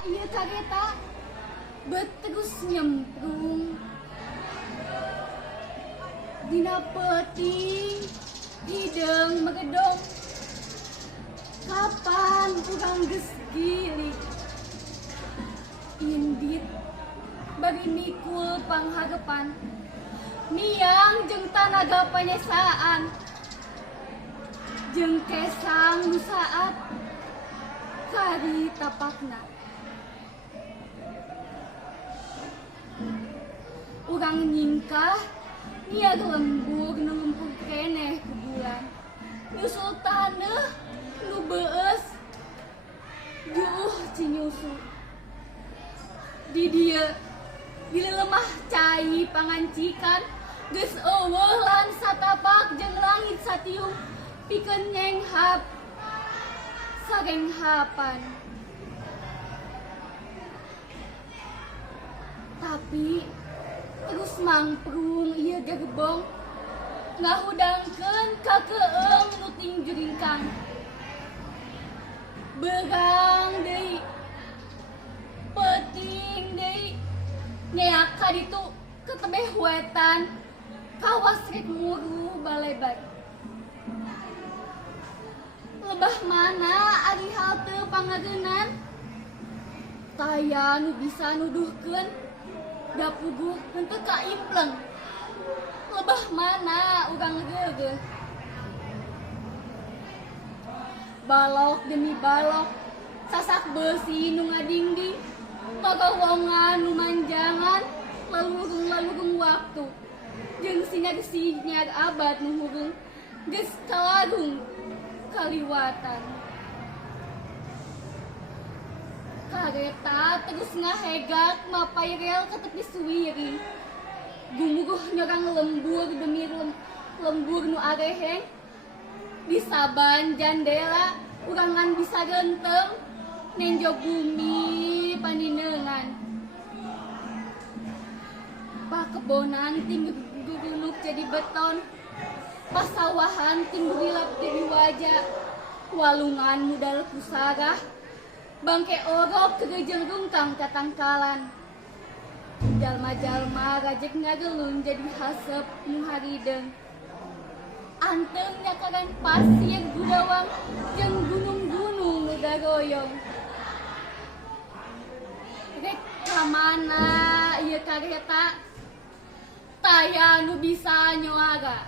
Ieu kareta terus nyemplung dina peuting hideung megedong. Kapan urang geus gilig indit bari mikul pangharepan miang jeung tanaga panyesaan jeung kesang nu saat kari tapakna. Urang nyingkah niat lembur nu lempur keneh ku bulan nyusul taneuh nu beueus juuh cinyusu di dieu di lemah cai pangancikan geus eueuh lan satapak jeung langit satiung pikeun nyenghap sarenghapan. Tapi terus mangprung ieu gerbong ngahudangkeun ka keung nu tingjringkang. Beurang deui peuting deui ngeak ka ditu ketebeh wetan kawas rek muru balebat. Lebah mana ari hal teu pangageunan taya nu bisa nuduhkeun da puguh henteu kaimpleng. Lebah mana urang geugeuh balok demi balok sasak beusi nu ngadingding pagawongan nu manjangan lalurung waktu jeung sinyag abad nu hurung geus kalarung kaliwatan. Kareta terus ngahegak mapai rel ka tepi suwiri gumuruh nyorang lembur demi lembur nu areheng. Di saban jandela urangan bisa genteng nenjo bumi paninengan. Pakebonan ting guguluk jadi beton, pasawahan ting berilap jadi wajah, walungan mudal pusarah, bangke orok kegejeung rungkang katangkalan. Jalma-jalma rajek ngagelun jadi hasep nu harideung. Anteng nyakaran pasir gudawang jeung gunung-gunung nu garoyong. Rek kamana ieu kareta taya nu bisa nyoaga.